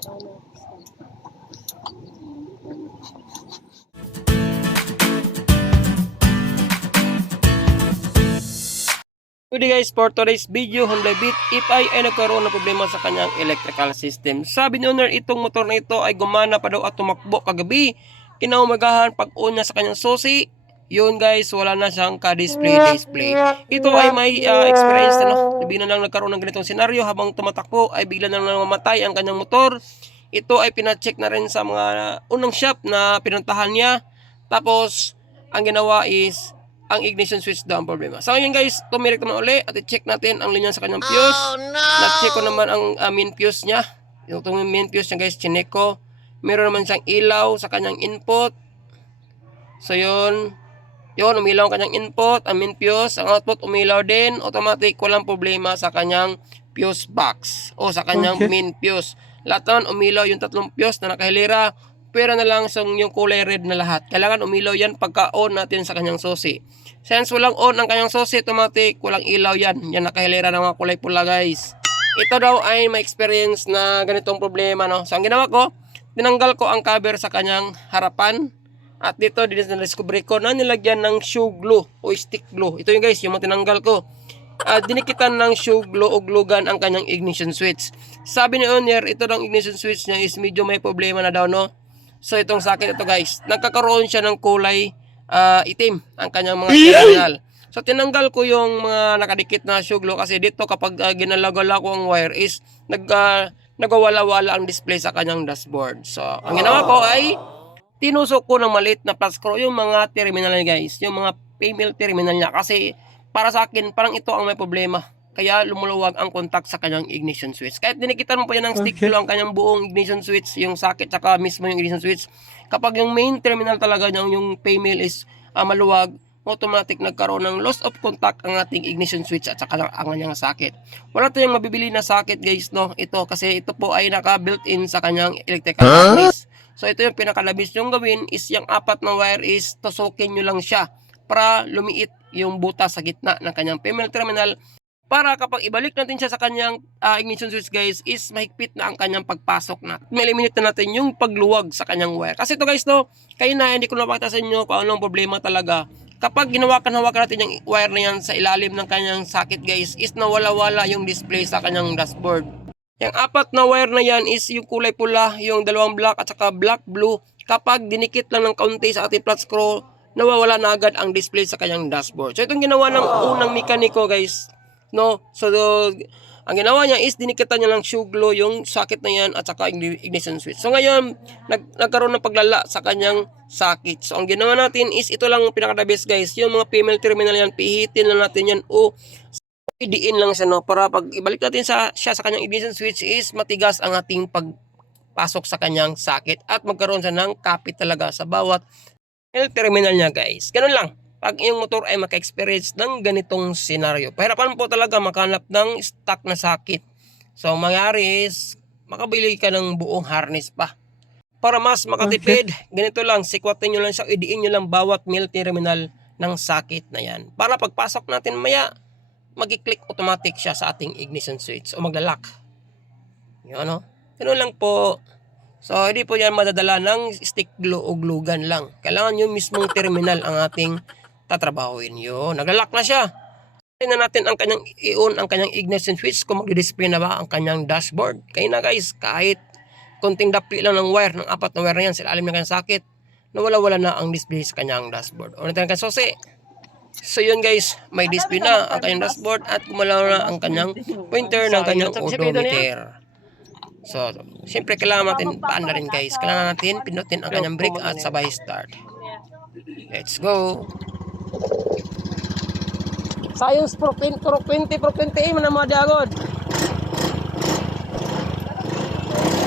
Pwede guys, for today's video, Hyundai Beat, if ay ay nagkaroon ng problema sa kanyang electrical system. Sabi ni owner, itong motor na ito ay gumana pa daw at tumakbo kagabi. Kinaumagahan pag una sa kanyang susi, yun guys, wala na siyang ka-display display. Ito ay may ah, experience na no. Bigla na lang nagkaroon ng ganitong senaryo habang tumatakbo ay bigla na lang mamatay ang kanyang motor. Ito ay pina-check na rin sa mga unang shop na pinuntahan niya. Tapos, ang ginawa is ang ignition switch daw ang problema. So ngayon guys, tumirik naman uli at i-check natin ang linya sa kanyang fuse. Na-check ko naman ang uh, main fuse niya. Itong main fuse niya guys, chinek ko. Meron naman siyang ilaw sa kanyang input. So yun, yun, umilaw ang kanyang input, ang main fuse, ang output umilaw din, automatic, walang problema sa kanyang fuse box o sa kanyang Okay. main fuse. Lahat naman umilaw yung tatlong fuse na nakahilira, pero na lang sa yung kulay red na lahat. Kailangan umilaw yan pagka-on natin sa kanyang susi. Since walang on ang kanyang susi, automatic, walang ilaw yan. Yan nakahilera ng mga kulay pula guys. Ito daw ay may experience na ganitong problema no. So ang ginawa ko, tinanggal ko ang cover sa kanyang harapan. At dito, dito na discovery ko na nilagyan ng shoe glue o stick glue. Ito yung guys, yung mga tinanggal ko. At dinikitan ng shoe glue o glue gun ang kanyang ignition switch. Sabi ni owner, ito ng ignition switch niya is medyo may problema na daw no. So itong sakit ito guys, nagkakaroon siya ng kulay ah, itim ang kanyang mga terminal. So tinanggal ko yung mga nakadikit na shoe glue kasi dito kapag uh, ginalagala ko ang wire is nag ah, nagwawala-wala ang display sa kanyang dashboard. So ang ginawa ko ay tinusok ko ng maliit na plus screw yung mga terminal niya guys, yung mga female terminal niya kasi para sa akin parang ito ang may problema. Kaya lumuluwag ang contact sa kanyang ignition switch. Kahit dinikitan mo pa yan ng stick Okay. ang kanyang buong ignition switch, yung socket tsaka mismo yung ignition switch. Kapag yung main terminal talaga niya, yung female is ah, maluwag, automatic nagkaroon ng loss of contact ang ating ignition switch at saka ang kanyang socket. Wala tayong mabibili na socket guys no. Ito kasi ito po ay naka-built-in sa kanyang electrical harness. So ito yung pinakalabis yung gawin is yung apat na wire is tusukin nyo lang siya para lumiit yung butas sa gitna ng kanyang female terminal para kapag ibalik natin siya sa kanyang ah, ignition switch guys is mahigpit na ang kanyang pagpasok na. Eliminate na natin yung pagluwag sa kanyang wire. Kasi ito guys no, kayo na hindi ko napakita sa inyo kung anong problema talaga. Kapag ginawakan-hawakan natin yung wire na yan sa ilalim ng kanyang socket guys is nawala-wala yung display sa kanyang dashboard. Yung apat na wire na yan is yung kulay pula, yung dalawang black at saka black blue. Kapag dinikit lang ng kaunti sa ating flat screw, nawawala na agad ang display sa kanyang dashboard. So itong ginawa ng unang mekaniko guys, no? So ang ginawa niya is dinikitan niya ng shoe glue yung socket na yan at saka igni- ignition switch. So ngayon, nag, nagkaroon ng paglala sa kanyang socket. So ang ginawa natin is ito lang ang pinaka best guys. Yung mga female terminal yan, pihitin lang natin yan o idiin lang siya no para pag ibalik natin sa siya sa kanyang ignition switch is matigas ang ating pagpasok sa kanyang socket at magkaroon siya ng kapit talaga sa bawat L terminal niya guys. Ganun lang. Pag yung motor ay maka-experience ng ganitong senaryo. Pahirapan po talaga makanap ng stock na socket. So, ang mangyari is makabili ka ng buong harness pa. Para mas makatipid, ganito lang, sikwatin nyo lang siya, idiin nyo lang bawat mil terminal ng socket na yan. Para pagpasok natin maya, mag-click automatic siya sa ating ignition switch o maglalak. Yun ano? Ganun lang po. So, hindi po yan madadala ng stick glue o glue gun lang. Kailangan yung mismong terminal ang ating tatrabahuin. Yun, naglalak na siya. Tingnan natin ang kanyang i-on, ang kanyang ignition switch kung magdi-display na ba ang kanyang dashboard. Kaya na guys, kahit konting dapli lang ng wire, ng apat na wire na yan sa ilalim ng kanyang socket, nawala-wala na ang display sa kanyang dashboard. O natin ang kanyang susi. So yun guys, may display na ang kanyang dashboard at gumalaw na ang kanyang pointer ng kanyang odometer. So, siyempre kailangan natin paan na rin guys. Kailangan natin pinutin ang kanyang brake at sabay start. Let's go! Sayos pro 20 pro 20 pro 20 eh man mo diagod.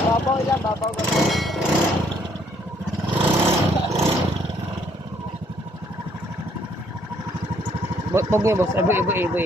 Babaw lang, babaw lang. Pag mo boss, ibo ibo ibo.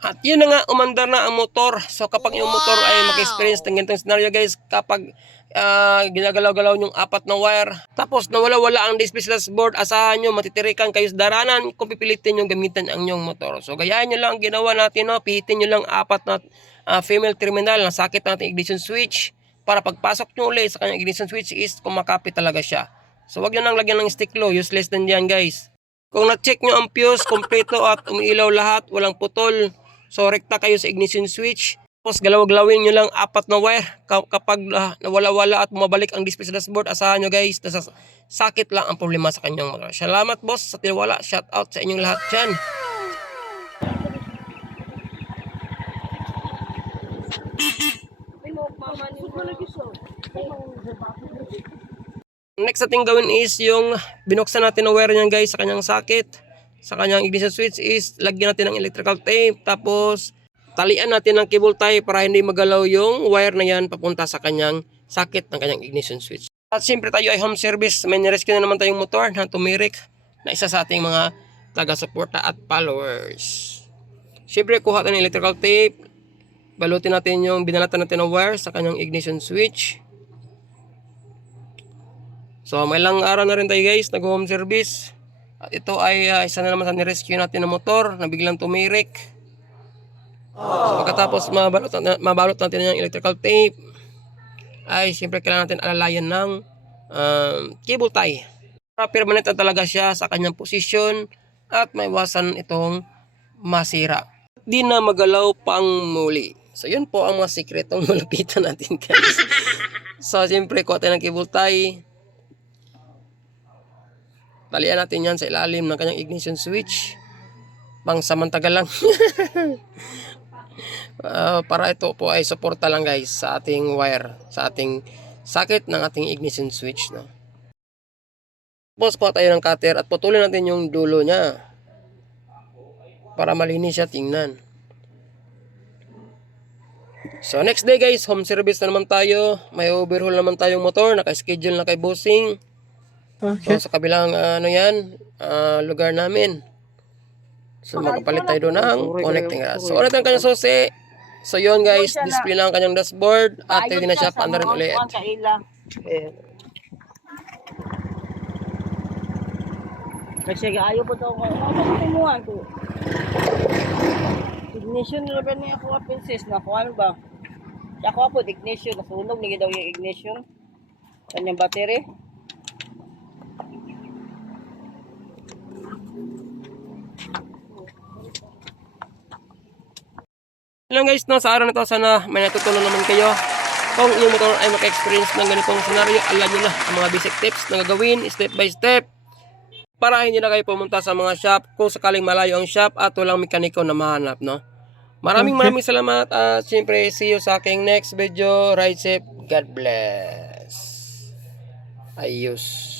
At yun na nga, umandar na ang motor. So kapag yung motor ay mag-experience ng ganitong scenario guys, kapag ah, ginagalaw-galaw yung apat na wire, tapos nawala-wala ang display dashboard, asahan nyo, matitirikan kayo sa daranan kung pipilitin nyo gamitan ang inyong motor. So gayahin nyo lang ang ginawa natin, no? pihitin nyo lang apat na ah, female terminal na sakit natin ignition switch para pagpasok nyo ulit sa kanyang ignition switch is kumakapit talaga siya. So wag nyo nang lagyan ng stick low, useless din yan guys. Kung na-check nyo ang fuse, kompleto at umiilaw lahat, walang putol, so rekta kayo sa ignition switch. Tapos galaw-galawin nyo lang apat na wire. Ka- kapag ah, nawala-wala at bumabalik ang display sa dashboard, asahan nyo guys, nasa sakit lang ang problema sa kanyang motor. Salamat boss sa tiwala. Shout out sa inyong lahat dyan. Next natin gawin is yung binuksan natin na wire niyan guys sa kanyang socket. Sa kanyang ignition switch is lagyan natin ng electrical tape. Tapos talian natin ng cable tie para hindi magalaw yung wire na yan papunta sa kanyang socket ng kanyang ignition switch. At siyempre tayo ay home service. May nirescue na naman tayong motor na tumirik na isa sa ating mga taga-suporta at followers. Siyempre kuha tayo ng electrical tape. Balutin natin yung binalatan natin ng wire sa kanyang ignition switch. So may lang araw na rin tayo guys, nag-home service. At ito ay ah, isa na naman sa nirescue natin na motor na biglang tumirik. So pagkatapos mabalot, na- mabalot natin yung electrical tape, ay siyempre kailangan natin alalayan ng um, cable tie. Para permanent na talaga siya sa kanyang posisyon at maiwasan itong masira. Di na magalaw pang muli. So yun po ang mga sikretong malapitan natin guys. so siyempre kuha tayo ng cable tie. Talian natin yan sa ilalim ng kanyang ignition switch. Pang samantagal lang. Ah, para ito po ay suporta lang guys sa ating wire, sa ating socket ng ating ignition switch. No? Tapos kuha tayo ng cutter at putulin natin yung dulo niya. Para malinis siya tingnan. So next day guys, home service na naman tayo. May overhaul naman tayong motor, naka-schedule na kay bossing. So sa kabilang ah, ano yan, ah, lugar namin. So magpapalit tayo doon ng connecting rod. So ulit ang kanyang susi. So yun guys, display lang ang kanyang dashboard at hindi na siya paanda rin ulit. Kasi ayaw po ito ko. Ano ba timuhan ko? Ignition na ba niya ako princess na kung ano ba? Ako po ignition. Nasunog na daw yung ignition. Kanyang battery. Lang guys, no, sa araw na to, sana may natutunan naman kayo. Kung yung motor ay maka-experience ng ganitong scenario, alam nyo na ang mga basic tips na gagawin step by step para hindi na kayo pumunta sa mga shop kung sakaling malayo ang shop at walang mekaniko na mahanap, no? Maraming maraming salamat at siyempre see you sa aking next video. Ride safe. God bless. Ayos.